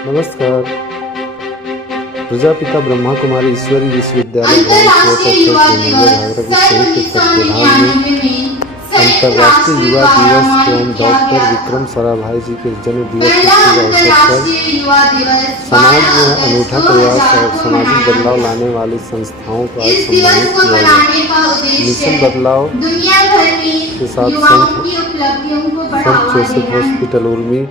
नमस्कार। प्रजापिता ब्रह्मा कुमारी ईश्वरी विश्वविद्यालय अंतर्राष्ट्रीय युवा दिवस अंतर्राष्ट्रीय युवा दिवस एवं डॉक्टर विक्रम साराभाई जी के जन्म दिवस के शुभ अवसर पर समाज में अनूठा प्रयास और सामाजिक बदलाव लाने वाली संस्थाओं को आज सम्मानित किया गया। मिशन बदलाव के साथ संत जोसेफ हॉस्पिटल उर्मी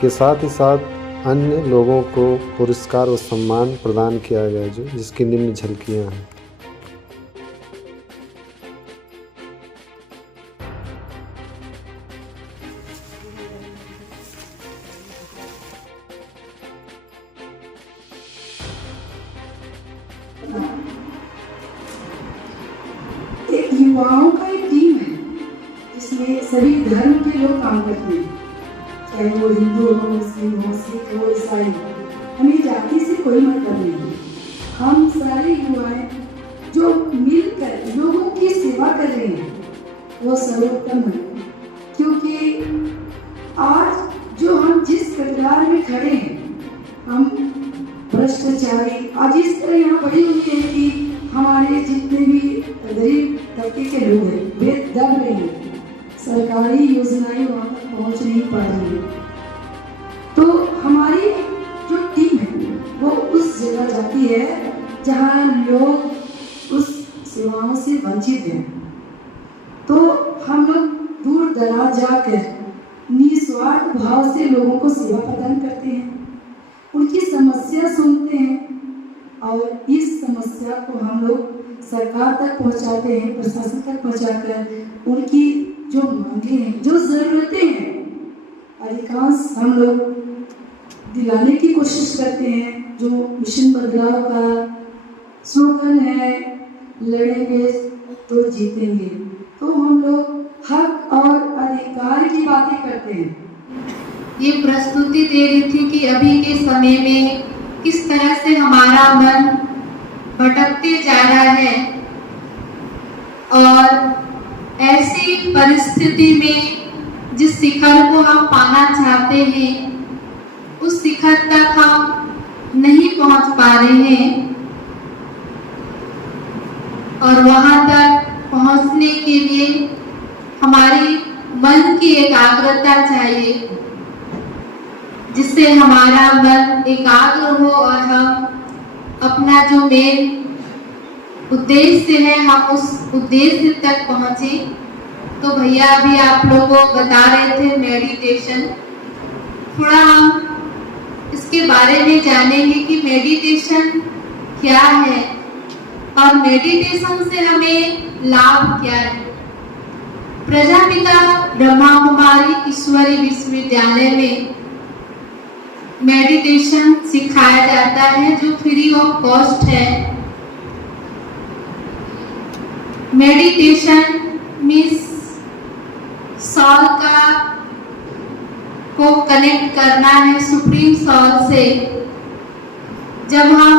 के साथ ही साथ अन्य लोगों को पुरस्कार और सम्मान प्रदान किया गया जिसकी निम्न झलकियां हैं। एक युवाओं का एक टीम है जिसमें सभी धर्म के लोग काम करते हैं, चाहे वो हिंदू हो, मुस्लिम हो, सिख हो, ईसाई हो। हमें जाति से कोई मतलब नहीं है। हम सारे युवाएं जो मिलकर लोगों की सेवा कर रहे हैं वो सर्वोत्तम है, क्योंकि आज जो हम जिस कटरार में खड़े हैं, हम भ्रष्टाचारी आज इस तरह यहाँ बड़ी हुई है कि हमारे जितने भी गरीब तबके के लोग हैं वे दब रहे हैं, सरकारी योजनाएं वहाँ तक पहुँच नहीं पा रही है। तो हमारी जो टीम है वो उस जगह जाती है जहाँ लोग उस सेवाओं से वंचित हैं। तो हम लोग दूर दराज जाकर निस्वार्थ भाव से लोगों को सेवा प्रदान करते हैं, उनकी समस्या सुनते हैं और इस समस्या को हम लोग सरकार तक पहुंचाते हैं, प्रशासन तक पहुंचाकर उनकी जो मांगे हैं, जो ज़रूरतें हैं, अधिकांश हम लोग दिलाने की कोशिश करते हैं। जो मिशन बदलाव का स्लोगन है, लड़ेंगे तो जीतेंगे, तो हम लोग हक और अधिकार की बातें करते हैं। ये प्रस्तुति दे रही थी कि अभी के समय में किस तरह से हमारा मन भटकते जा रहा है और ऐसी परिस्थिति में जिस शिखर को हम पाना चाहते हैं उस शिखर तक हम नहीं पहुंच पा रहे हैं और वहां तक पहुंचने के लिए हमारी मन की एकाग्रता चाहिए, जिससे हमारा मन एकाग्र हो और हम अपना जो मेन उद्देश्य है हम उस उद्देश्य तक पहुंचे। तो भैया अभी आप लोगों को बता रहे थे मेडिटेशन, थोड़ा हम इसके बारे में जानेंगे कि मेडिटेशन क्या है और मेडिटेशन से हमें लाभ क्या है। प्रजापिता ब्रह्मा कुमारी ईश्वरी विश्वविद्यालय में मेडिटेशन सिखाया जाता है जो फ्री ऑफ कॉस्ट है। मेडिटेशन मीन्स सॉल को कनेक्ट करना है सुप्रीम सॉल से। जब हम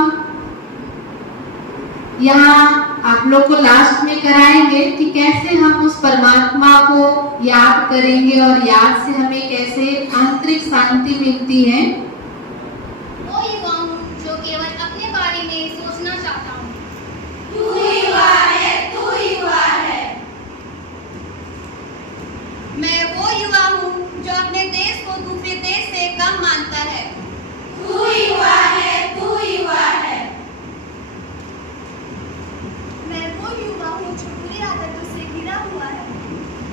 यहाँ आप लोग को लास्ट में कराएंगे कि कैसे हम उस परमात्मा को याद करेंगे और याद से हमें कैसे आंतरिक शांति मिलती है। वो युवा हूँ जो केवल अपने बारे में सोचना चाहता हूँ। तू युवा है, तू युवा है। मैं वो युवा हूँ जो अपने देश को दूसरे देश से कम मानता है। तू युवा है, तू युवा है। मैं वो युवा हूँ जो बुरी आदतों से घिरा हुआ है।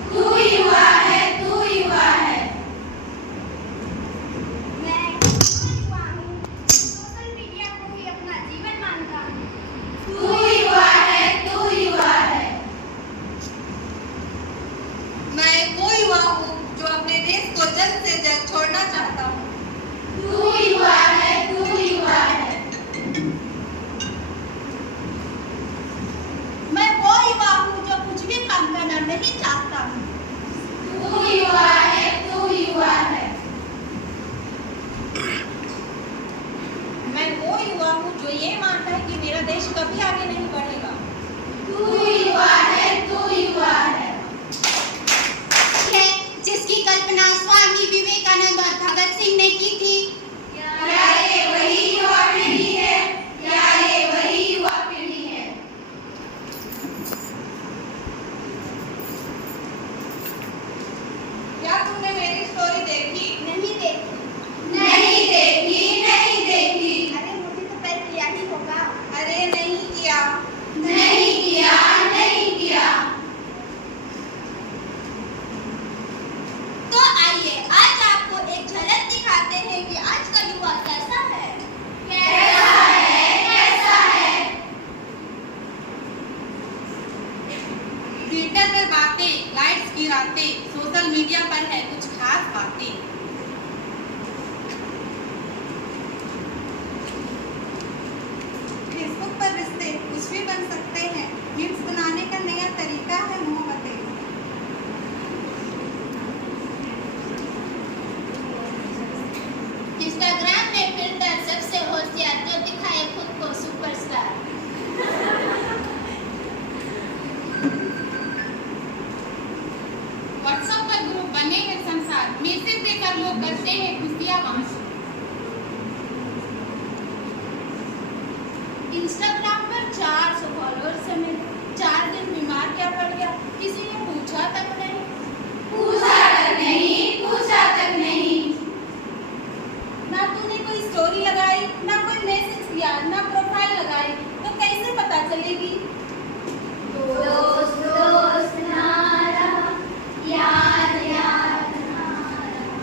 तू युवा है, तू युवा है। मैं वो युवा हूँ जो सोशल मीडिया को ही अपना जीवन मानता हूँ। तू युवा है, तू युवा है। मैं वो युवा हूँ जो अपने देश को जल्द से जल्द छोड़ना चाहता हूँ। तू युवा है, तू युवा है। मैं वो युवा हूँ जो कुछ भी काम करना नहीं चाहता हूँ। तू युवा है, तू युवा है। मैं वो युवा हूँ जो ये मानता है कि मेरा देश कभी आगे नहीं बढ़ेगा। तू युवा है, तू युवा है। जिसकी कल्पना स्वामी विवेकानंद और भगत सिंह ने की थी। नहीं लगाई, ना कोई मैसेज किया, ना प्रोफाइल लगाई, तो कैसे पता चलेगी? दोस्त दोस्त ना रहा, यार यार ना रहा।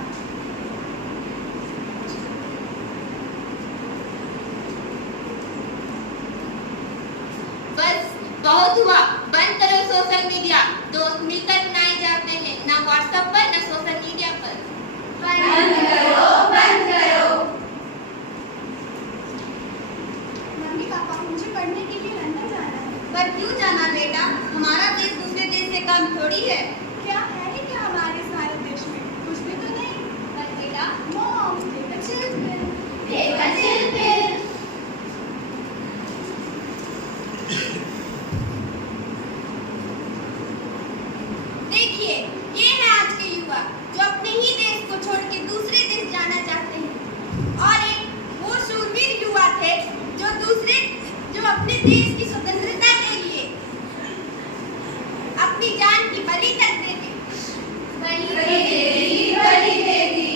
बस बहुत हुआ, बंद करो सोशल मीडिया। दोस्त मिलकर बनाए जाते हैं, ना व्हाट्सएप पर ना सोशल मीडिया पर। बंद करो, बंद करो। मम्मी पापा, मुझे पढ़ने के लिए लंदन जाना है। पर क्यों जाना बेटा? हमारा देश दूसरे देश से कम थोड़ी है। क्या है ही क्या हमारे सारे देश में? कुछ भी तो नहीं। पर बेटा mom, take a chill pill. Take a chill pill. देखिए, ये है आज के युवा जो अपने ही देश को छोड़ के दूसरे देश जाना चाहते हैं। और एक वो शूरवीर युवा थे जो अपने देश की स्वतंत्रता के लिए अपनी जान की बलि कर देते। बलि दे दी।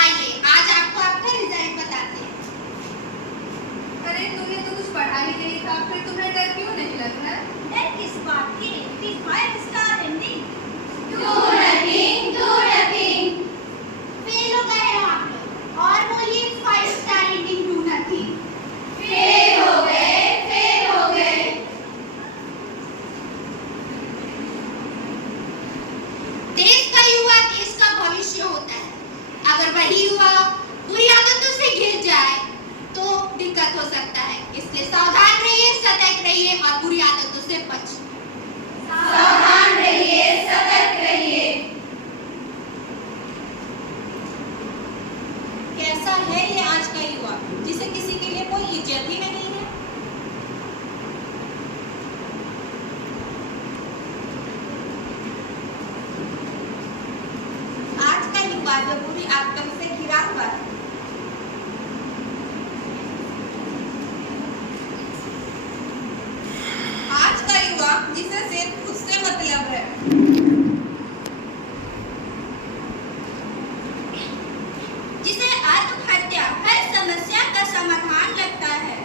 आइए आज आपको आपका रिजल्ट बताते हैं। अरे तूने तो कुछ पढ़ा ही नहीं था, फिर तुम्हें डर क्यों नहीं लग रहा? डर किस बात की? 5 star ending. Do nothing, do nothing। Fail हो गए हो आप लोग, और वो ये 5 star ending do nothing. Fail हो गए, फेल हो गए। देश का युवा देश का भविष्य होता है। अगर वही युवा बुरी आदतों से घिर जाए तो दिक्कत हो सकता है। इसलिए सावधान रहिए, सतर्क रहिए और बुरी आदतों से बचिए। सावधान रहिए, सतर्क रहिए। कैसा है ये आज का युवा, जिसे किसी के लिए कोई इज्जत ही नहीं है। आज का युवा जो बुरी आदतों से घिरा हुआ है। आज का युवा जिसे सिर्फ खुद से मतलब है। जिसे आत्महत्या हर समस्या का समाधान लगता है।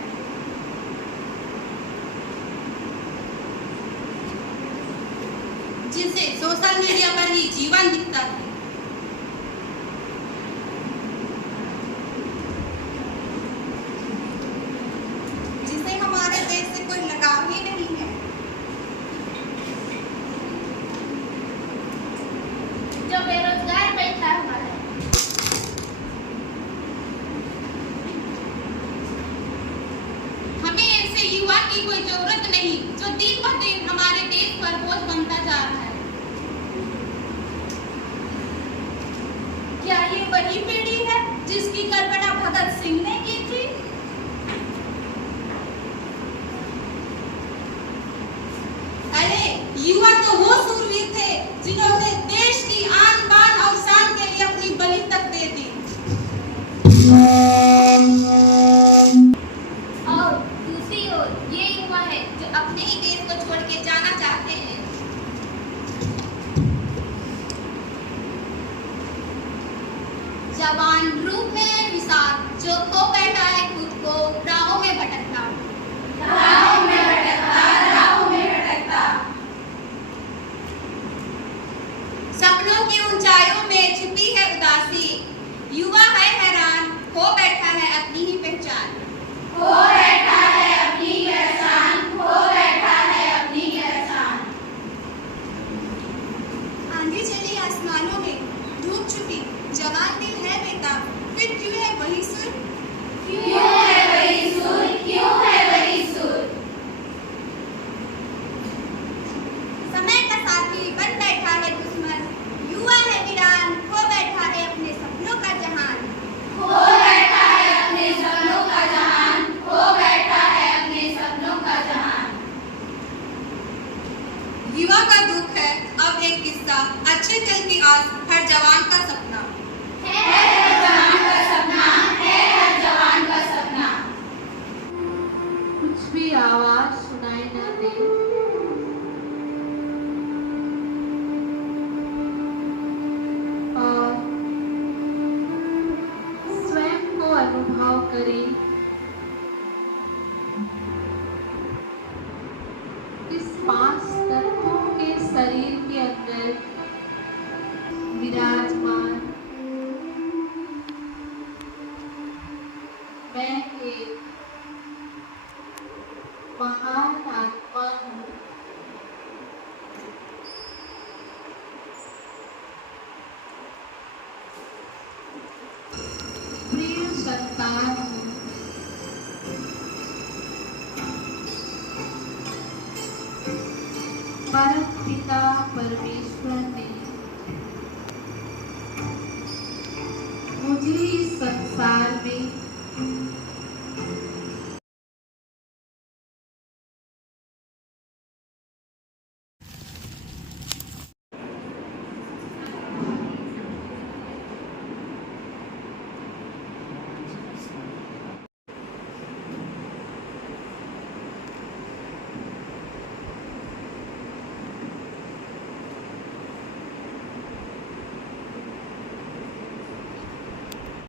जिसे सोशल मीडिया पर ही जीवन दिखता है। जिसे हमारे देश से कोई लगाव ही नहीं है। जो बेरोजगार बैठा हुआ है। हमें ऐसे युवा की कोई जरूरत नहीं जो दिन ब दिन हमारे देश पर बोझ बनता जा रहा है। क्या ये वही पीढ़ी है जिसकी कल्पना भगत सिंह ने की थी? अरे युवा तो वो सूरवीर थे जिन्होंने देश की आन बान और शान के लिए अपनी बलि तक दे दी। और दूसरी ओर ये युवा है जो अपने ही देश को छोड़ के जाना चाहते हैं। जवान रूप में विशाल जो खो बैठा है खुद को राहों में भटकता। राहों में भटकता, राहों में भटकता। सपनों की ऊंचाइयों में छिपी है उदासी। युवा है हैरान, खो बैठा है अपनी ही पहचान। खो बैठा है अपनी पहचान, खो बैठा है अपनी पहचान। आंधी चली आसमानों में, धूप छुपी, जवान दिल है बेटा, फिर क्यों है वही सुर? क्यों है वही सुर, क्यों है वही सुर। समय का साथी बन बैठा है दुश्मन। युवा है वीरान, खो बैठा है अपने सपनों का जहान। खो बैठा है अपने सपनों का जहान, खो बैठा है अपने सपनों का जहान। युवा का दुख है अब एक किस्सा, अच्छे कल की आस, हर जवान का सपना। है हर जवान का सपना, है हर करें। इस 5 तत्वों के शरीर के अंदर विराजमान मैं एक महान आत्मा हूँ। प्रिय संतान हूँ। परम पिता परमेश्वर ने